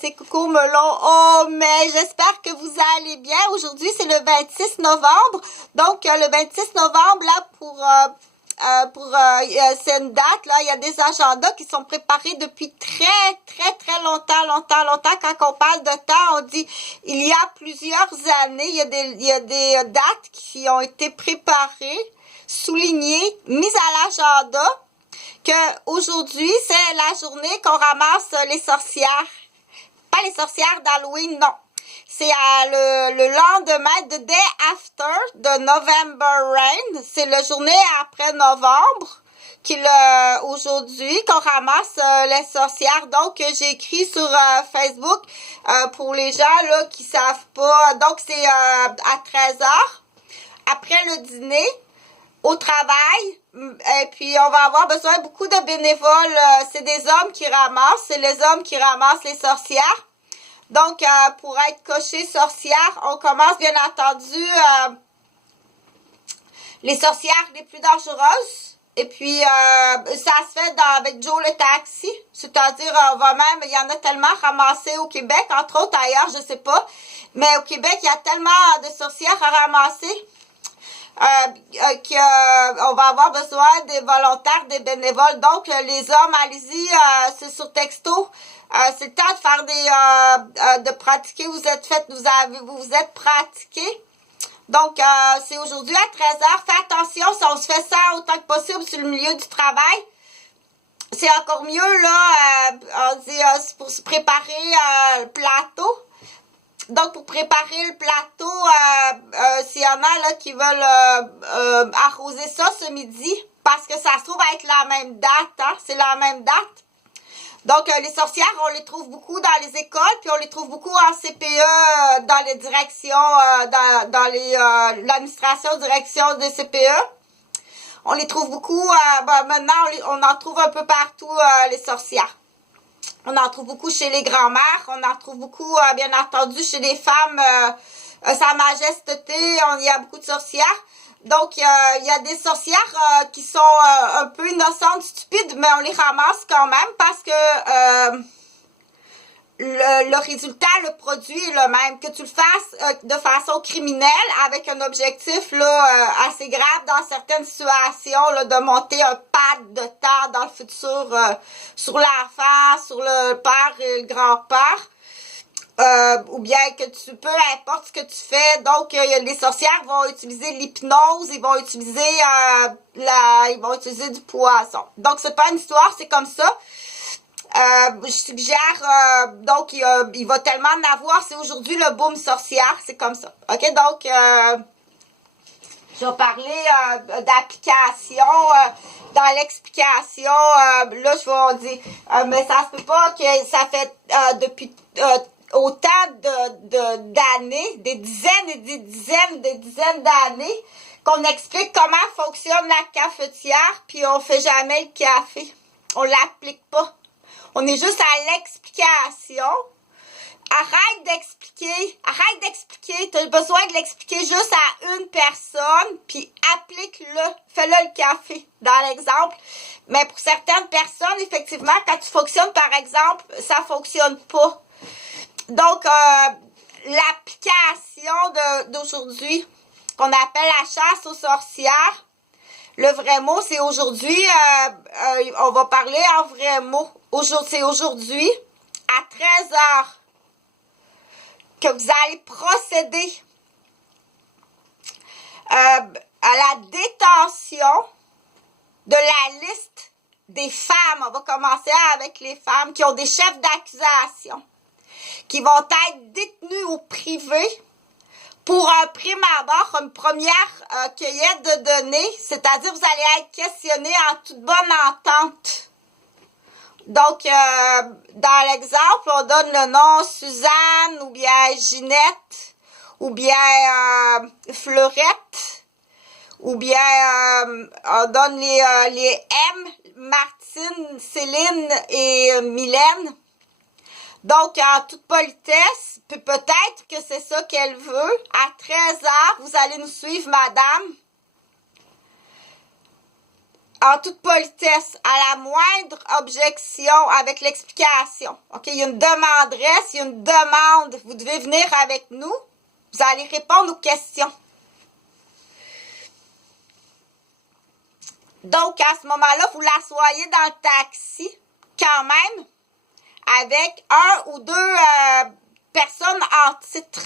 c'est Coco Melon. Oh, mais j'espère que vous allez bien. Aujourd'hui, c'est le 26 novembre. Donc, le 26 novembre, là, c'est une date, là, il y a des agendas qui sont préparés depuis très longtemps. Quand on parle de temps, on dit il y a plusieurs années, il y a des dates qui ont été préparées, soulignées, mises à l'agenda, que aujourd'hui, c'est la journée qu'on ramasse les sorcières. Pas les sorcières d'Halloween, non. C'est le lendemain, the day after, de November Rain. C'est la journée après novembre, aujourd'hui, qu'on ramasse les sorcières. Donc, j'ai écrit sur Facebook, pour les gens là qui savent pas. Donc, c'est à 13h, après le dîner, au travail. Et puis, on va avoir besoin beaucoup de bénévoles. C'est des hommes qui ramassent. C'est les hommes qui ramassent les sorcières. Donc, pour être coché sorcière, on commence bien entendu les sorcières les plus dangereuses. Et puis, ça se fait avec Joe le taxi. C'est-à-dire, on va même, il y en a tellement ramassés au Québec, entre autres ailleurs, je sais pas. Mais au Québec, il y a tellement de sorcières à ramasser qu'on va avoir besoin des volontaires, des bénévoles. Donc, les hommes, allez-y, c'est sur texto. C'est le temps de faire de pratiquer. Vous êtes pratiqué. Donc, c'est aujourd'hui à 13h. Fais attention, si on se fait ça autant que possible sur le milieu du travail, c'est encore mieux, là, on dit, c'est pour se préparer le plateau. Donc, pour préparer le plateau, s'il y en a là qui veulent arroser ça ce midi, parce que ça se trouve être la même date, hein, c'est la même date. Donc, les sorcières, on les trouve beaucoup dans les écoles, puis on les trouve beaucoup en CPE, dans les directions, dans l'administration, direction des CPE. On les trouve beaucoup, maintenant, on en trouve un peu partout, les sorcières. On en trouve beaucoup chez les grands-mères, on en trouve beaucoup, bien entendu, chez les femmes, Sa Majesté, il y a beaucoup de sorcières. Donc, il y a des sorcières qui sont un peu innocentes, stupides, mais on les ramasse quand même parce que le résultat, le produit est le même. Que tu le fasses de façon criminelle avec un objectif là assez grave dans certaines situations, là, de monter un pad de temps dans le futur sur l'enfant, sur le père et le grand-père. Ou bien que peu importe ce que tu fais. Donc, les sorcières vont utiliser l'hypnose, ils vont utiliser du poison. Donc, c'est pas une histoire, c'est comme ça. Je suggère, donc, il va tellement en avoir. C'est aujourd'hui le boom sorcière, c'est comme ça. OK, donc, je vais parler d'application. Dans l'explication, là, je vais dire, mais ça se peut pas que ça fait depuis autant d'années, des dizaines et des dizaines d'années, qu'on explique comment fonctionne la cafetière, puis on fait jamais le café. On l'applique pas. On est juste à l'explication. Arrête d'expliquer. Tu as besoin de l'expliquer juste à une personne, puis applique-le. Fais-le le café, dans l'exemple. Mais pour certaines personnes, effectivement, quand tu fonctionnes, par exemple, ça fonctionne pas. Donc, l'application d'aujourd'hui, qu'on appelle la chasse aux sorcières, le vrai mot, c'est aujourd'hui, on va parler en vrai mot. C'est aujourd'hui, à 13h, que vous allez procéder à la détention de la liste des femmes. On va commencer avec les femmes qui ont des chefs d'accusation, qui vont être détenues au privé pour un prime abord, une première cueillette de données, c'est-à-dire vous allez être questionné en toute bonne entente. Donc, dans l'exemple, on donne le nom Suzanne, ou bien Ginette, ou bien Fleurette, ou bien on donne les M, Martine, Céline et Mylène. Donc, en toute politesse, peut-être que c'est ça qu'elle veut. À 13h, vous allez nous suivre, madame. en toute politesse, à la moindre objection avec l'explication. OK? Il y a une demanderesse, il y a une demande. Vous devez venir avec nous. Vous allez répondre aux questions. Donc, à ce moment-là, vous l'assoyez dans le taxi, quand même, avec un ou deux personnes en titre.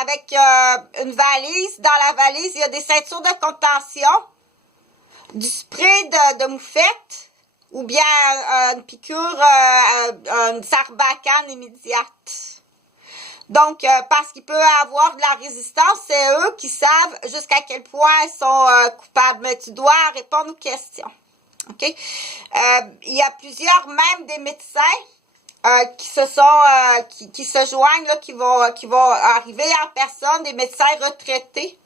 Avec une valise. Dans la valise, il y a des ceintures de contention, du spray de moufette, ou bien une piqûre, une sarbacane immédiate. Donc, parce qu'il peut avoir de la résistance, c'est eux qui savent jusqu'à quel point ils sont coupables. Mais tu dois répondre aux questions. OK? Il y a plusieurs, même des médecins, qui se joignent, là, qui vont arriver en personne, des médecins retraités,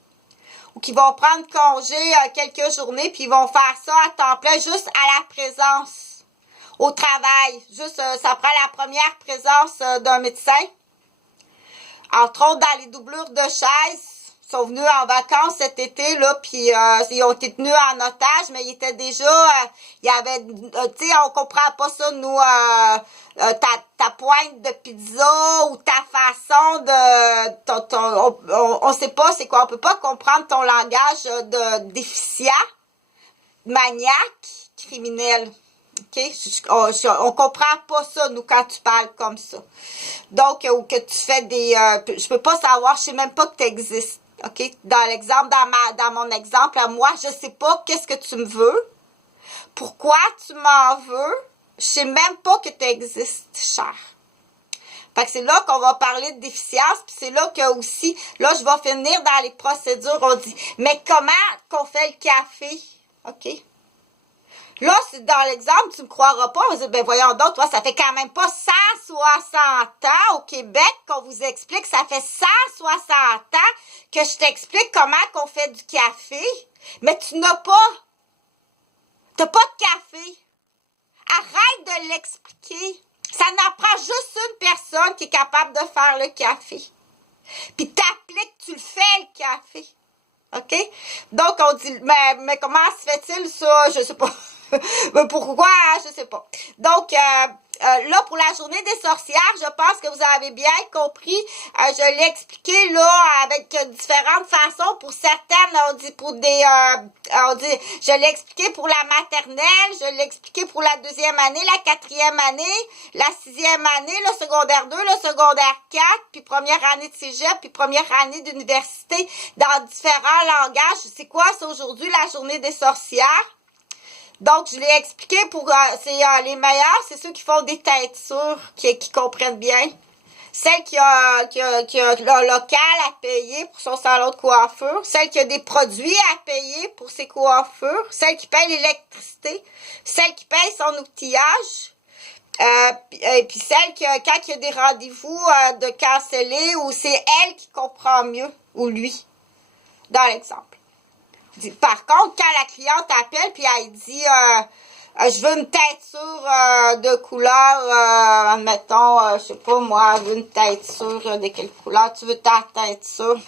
ou qui vont prendre congé quelques journées, puis ils vont faire ça à temps plein, juste à la présence, au travail. Juste, ça prend la première présence d'un médecin. Entre autres, dans les doublures de chaises, ils sont venus en vacances cet été, là, puis ils ont été tenus en otage, mais ils étaient déjà, il y avait, tu sais, on comprend pas ça, nous, ta pointe de pizza ou ta façon de, on sait pas c'est quoi, on peut pas comprendre ton langage de déficient, maniaque, criminel. OK? On comprend pas ça, nous, quand tu parles comme ça. Donc, ou que tu fais des... je peux pas savoir, je sais même pas que tu existes. OK? Dans l'exemple, dans mon exemple, moi, je sais pas qu'est-ce que tu me veux. Pourquoi tu m'en veux? Je sais même pas que tu existes, cher. Fait que c'est là qu'on va parler de déficience, puis c'est là que aussi, là, je vais finir dans les procédures, on dit, mais comment qu'on fait le café? OK? Là, c'est dans l'exemple, tu me croiras pas, on va dire, ben voyons donc, toi, ça fait quand même pas 160 ans au Québec qu'on vous explique, ça fait 160 ans que je t'explique comment qu'on fait du café, mais tu n'as pas, t'as pas de café. Arrête de l'expliquer. Ça n'en prend juste une personne qui est capable de faire le café. Puis t'appliques, tu le fais le café. OK? Donc, on dit, mais comment se fait-il ça? Je sais pas. Mais pourquoi? Je sais pas. Donc, là, pour la journée des sorcières, je pense que vous avez bien compris. Je l'ai expliqué, là, avec différentes façons. Pour certaines, on dit pour des... je l'ai expliqué pour la maternelle, je l'ai expliqué pour la 2e année, la 4e année, la 6e année, le secondaire 2, le secondaire 4, puis première année de cégep, puis première année d'université, dans différents langages. C'est quoi, c'est aujourd'hui la journée des sorcières? Donc, je l'ai expliqué pour... c'est les meilleurs, c'est ceux qui font des teintures, qui comprennent bien. Celle qui a le local à payer pour son salon de coiffure. Celle qui a des produits à payer pour ses coiffures. Celle qui paye l'électricité. Celle qui paye son outillage. Et puis celle qui, quand il y a des rendez-vous de canceller, ou c'est elle qui comprend mieux, ou lui, dans l'exemple. Par contre, quand la cliente appelle puis elle dit je veux une teinture de couleur, admettons, je sais pas moi, elle veut une teinture de quelle couleur tu veux ta teinture?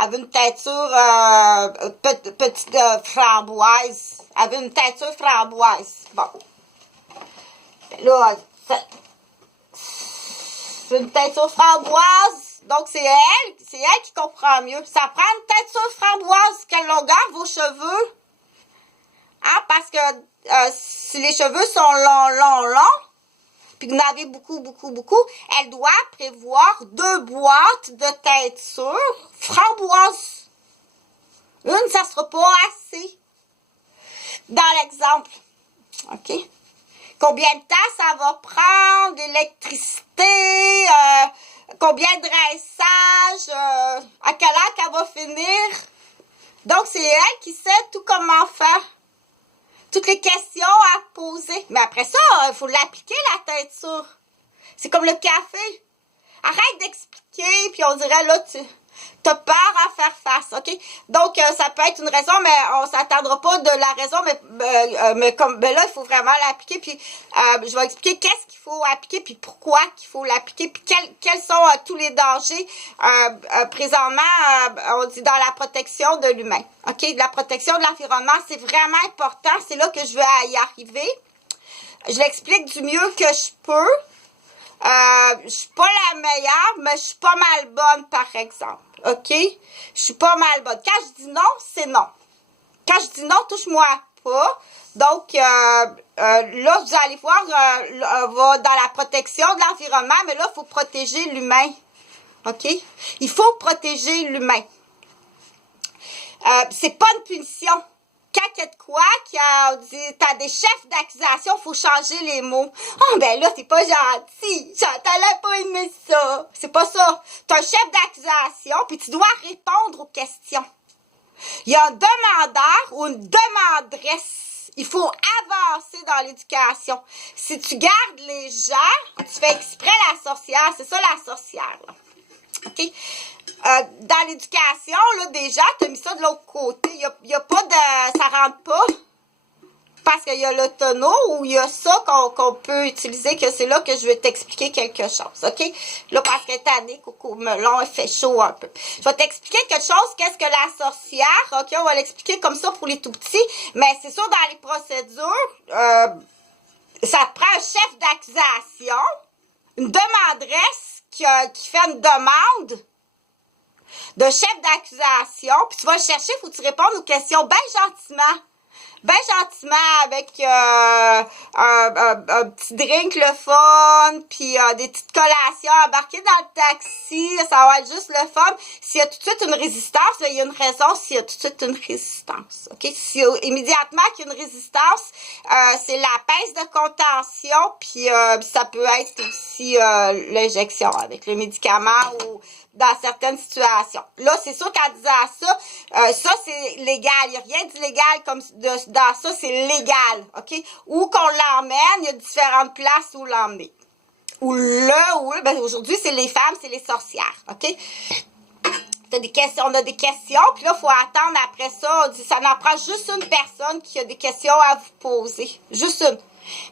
Elle veut une teinture petite framboise. Elle veut une teinture framboise. Bon. Là, c'est une teinture framboise. Donc, c'est elle qui comprend mieux. Ça prend une teinture framboise. Quelle longueur vos cheveux? Hein, parce que si les cheveux sont longs, puis que vous en avez beaucoup, elle doit prévoir 2 boîtes de teinture framboise. Une, ça sera pas assez. Dans l'exemple. OK? Combien de temps ça va prendre? L'électricité, combien de rinçage, à quelle heure qu'elle va finir. Donc, c'est elle qui sait tout comment faire. Toutes les questions à poser. Mais après ça, il faut l'appliquer, la teinture. C'est comme le café. Arrête d'expliquer, puis on dirait, là, T'as peur à faire face, OK? Donc, ça peut être une raison, mais on s'attendra pas de la raison, mais comme là, il faut vraiment l'appliquer, puis je vais expliquer qu'est-ce qu'il faut appliquer, puis pourquoi qu'il faut l'appliquer, puis quels sont tous les dangers présentement, on dit dans la protection de l'humain, OK? La protection de l'environnement, c'est vraiment important, c'est là que je veux y arriver. Je l'explique du mieux que je peux. Je suis pas la meilleure, mais je suis pas mal bonne, par exemple. OK? Je suis pas mal bonne. Quand je dis non, c'est non. Quand je dis non, touche-moi pas. Donc, là, vous allez voir, on va dans la protection de l'environnement, mais là, il faut protéger l'humain. OK? Il faut protéger l'humain. C'est pas une punition. Quand il y a de quoi, t'as des chefs d'accusation, il faut changer les mots. Oh, ben là, t'es pas gentil. T'allais pas aimer ça. C'est pas ça. T'as un chef d'accusation, puis tu dois répondre aux questions. Il y a un demandeur ou une demanderesse. Il faut avancer dans l'éducation. Si tu gardes les gens, tu fais exprès la sorcière. C'est ça la sorcière, là. OK? Dans l'éducation, là, déjà, tu as mis ça de l'autre côté. Il y a pas de... Ça rentre pas. Parce qu'il y a le tonneau ou il y a ça qu'on peut utiliser, que c'est là que je vais t'expliquer quelque chose. OK? Là, parce que t'as année, coucou, melon, il fait chaud un peu. Je vais t'expliquer quelque chose. Qu'est-ce que la sorcière? OK? On va l'expliquer comme ça pour les tout petits. Mais c'est sûr, dans les procédures, ça prend un chef d'accusation, une demanderesse qui fait une demande de chef d'accusation, puis tu vas le chercher, il faut que tu répondes aux questions bien gentiment. Bien gentiment, avec un petit drink le fun, puis des petites collations embarquées dans le taxi, ça va être juste le fun. S'il y a tout de suite une résistance, il y a une raison s'il y a tout de suite une résistance. OK? Si immédiatement qu'il y a une résistance, c'est la pince de contention, puis ça peut être aussi l'injection avec le médicament ou dans certaines situations. Là, c'est sûr qu'en disant ça c'est légal. Il n'y a rien d'illégal comme dans ça, c'est légal. OK? Où qu'on l'emmène, il y a différentes places où l'emmener. Ben aujourd'hui, c'est les femmes, c'est les sorcières. OK? T'as des questions, on a des questions, puis là, il faut attendre après ça. On dit, ça n'en prend juste une personne qui a des questions à vous poser. Juste une.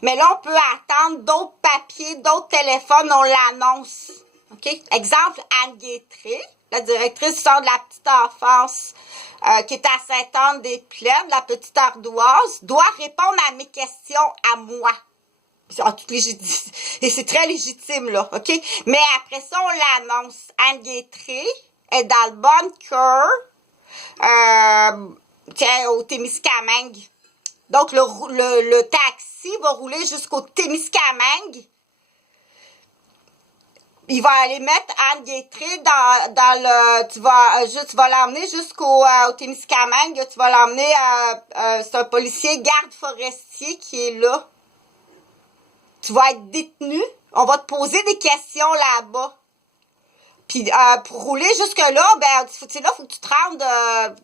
Mais là, on peut attendre d'autres papiers, d'autres téléphones, on l'annonce. OK? Exemple, Anne Guétré, la directrice du centre de la petite enfance qui est à Sainte-Anne-des-Plaines, la petite ardoise, doit répondre à mes questions à moi. En toute légitimité. Et c'est très légitime, là, OK? Mais après ça, on l'annonce. Anne Guétré est dans le Bon Cœur, au Témiscamingue. Donc, le taxi va rouler jusqu'au Témiscamingue. Il va aller mettre Anne Guétré dans le... Tu vas l'emmener jusqu'au au Témiscamingue. Tu vas l'emmener c'est un policier garde forestier qui est là. Tu vas être détenu. On va te poser des questions là-bas. Puis pour rouler jusque-là, ben c'est là, faut que tu te rendes.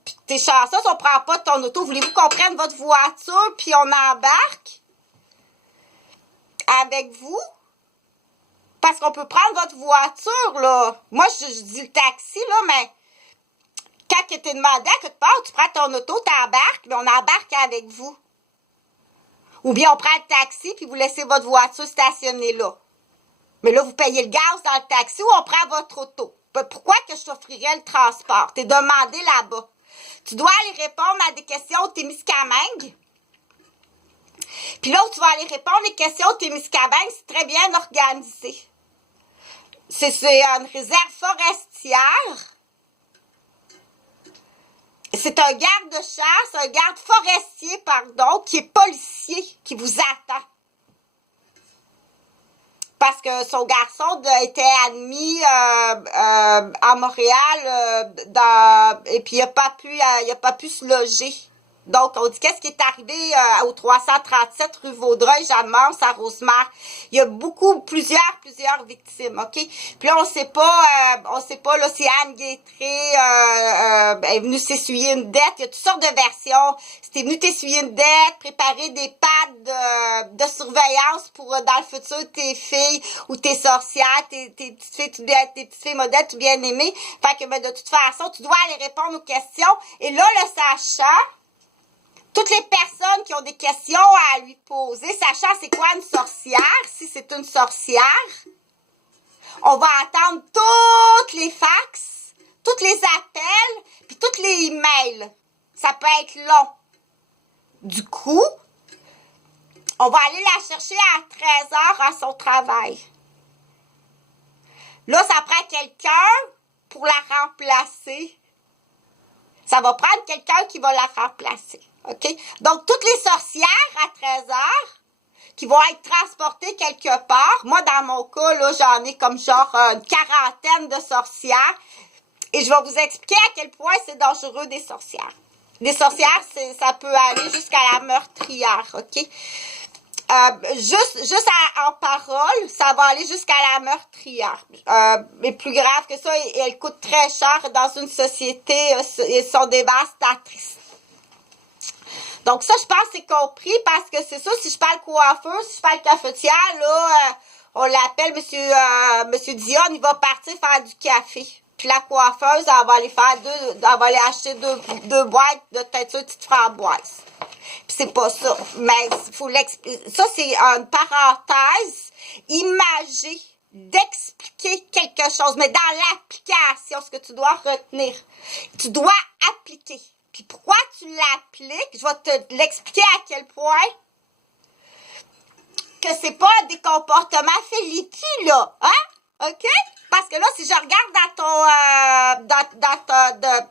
Puis t'es chanceuse, on prend pas ton auto. Voulez-vous qu'on prenne votre voiture, puis on embarque avec vous? Parce qu'on peut prendre votre voiture, là. Moi, je dis le taxi, là, mais quand tu t'es demandé à quelque part, tu prends ton auto, t'embarques, mais on embarque avec vous. Ou bien on prend le taxi, puis vous laissez votre voiture stationnée là. Mais là, vous payez le gaz dans le taxi ou on prend votre auto. Pourquoi que je t'offrirais le transport? T'es demandé là-bas. Tu dois aller répondre à des questions au Témiscamingue. Puis là où tu vas aller répondre les questions au Témiscamingue, c'est très bien organisé. C'est une réserve forestière. C'est un garde-chasse, un garde forestier, pardon, qui est policier, qui vous attend. Parce que son garçon était admis à Montréal et puis il n'a pas pu se loger. Donc, on dit qu'est-ce qui est arrivé au 337 rue Vaudreuil-Jeanne-Mance à Rosemère. Il y a plusieurs victimes, OK? Puis là, on sait pas, là, si Anne Guétré est venue s'essuyer une dette. Il y a toutes sortes de versions. Si t'es venu t'essuyer une dette, préparer des pads de surveillance pour, dans le futur, tes filles ou tes sorcières, tes petites filles modèles, tout bien aimées. Fait que, ben, de toute façon, tu dois aller répondre aux questions. Et là, le sachant, toutes les personnes qui ont des questions à lui poser, sachant c'est quoi une sorcière, si c'est une sorcière, on va attendre toutes les fax, tous les appels, puis tous les emails. Ça peut être long. Du coup, on va aller la chercher à 13h à son travail. Là, ça prend quelqu'un pour la remplacer. Ça va prendre quelqu'un qui va la remplacer. OK? Donc, toutes les sorcières à 13h qui vont être transportées quelque part. Moi, dans mon cas, là, j'en ai comme genre une quarantaine de sorcières. Et je vais vous expliquer à quel point c'est dangereux des sorcières. Des sorcières, ça peut aller jusqu'à la meurtrière. OK? Juste en parole, ça va aller jusqu'à la meurtrière. Mais plus grave que ça, elles coûtent très cher dans une société. Elles sont dévastatrices. Donc ça, je pense que c'est compris parce que c'est ça, si je parle coiffeur, si je parle cafetière, là, on l'appelle Monsieur Dion, il va partir faire du café. Puis la coiffeuse, elle va aller acheter deux boîtes de teinture petite framboise. Puis c'est pas ça. Mais il faut l'expliquer. Ça, c'est une parenthèse imagée d'expliquer quelque chose. Mais dans l'application, ce que tu dois retenir, tu dois appliquer. Puis pourquoi tu l'appliques, je vais te l'expliquer à quel point que c'est pas des comportements Felipi, là. Hein? OK? Parce que là, si je regarde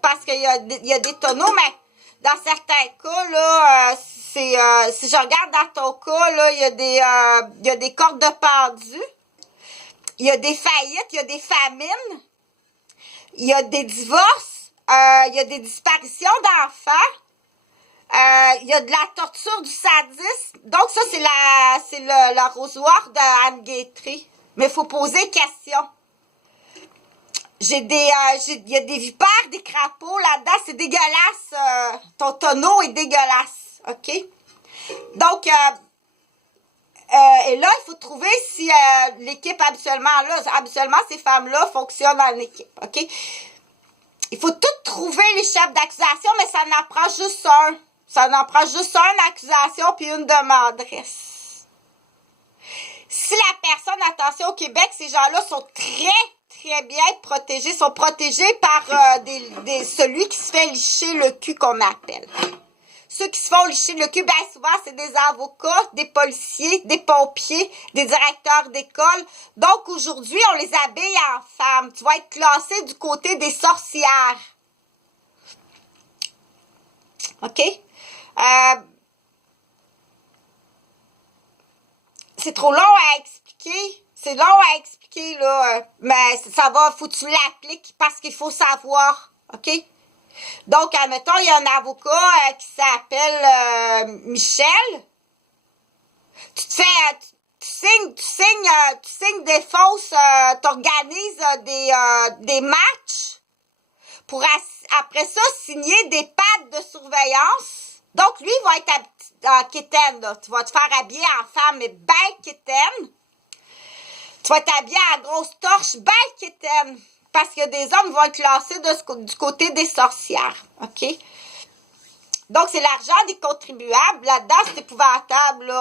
parce qu'il y a des tonneaux, mais dans certains cas, là, si je regarde dans ton cas, là, il y a des cordes de pendu, il y a des faillites, il y a des famines, il y a des divorces, il y a des disparitions d'enfants, il y a de la torture, du sadisme. Donc ça, c'est l'arrosoir de Anne Guétré. Mais il faut poser question. Il y a des vipères, des crapauds là-dedans. C'est dégueulasse. Ton tonneau est dégueulasse. OK? Donc, et là, il faut trouver si l'équipe habituellement, ces femmes-là fonctionnent en équipe. OK? Il faut tout trouver les chefs d'accusation, mais ça n'en prend juste un. Ça n'en prend juste une accusation puis une demanderesse. Si la personne, attention, au Québec, ces gens-là sont très bien protégés, sont protégés par celui qui se fait licher le cul, qu'on appelle. Ceux qui se font licher le cul, bien souvent, c'est des avocats, des policiers, des pompiers, des directeurs d'école. Donc, aujourd'hui, on les habille en femmes. Tu vas être classé du côté des sorcières. OK? C'est trop long à expliquer. C'est long à expliquer, là. Mais faut que tu l'appliques parce qu'il faut savoir. OK? Donc, admettons, il y a un avocat qui s'appelle Michel. Tu signes des fausses, t'organises des matchs pour après ça signer des pads de surveillance. Donc, lui, il va être en quétaine, là. Tu vas te faire habiller en femme, mais ben quétaine. Tu vas être habillé à grosse torche, ben quétaine. Parce qu'il y a des hommes qui vont être classés du côté des sorcières. OK? Donc, c'est l'argent des contribuables. Là-dedans, c'est épouvantable, là.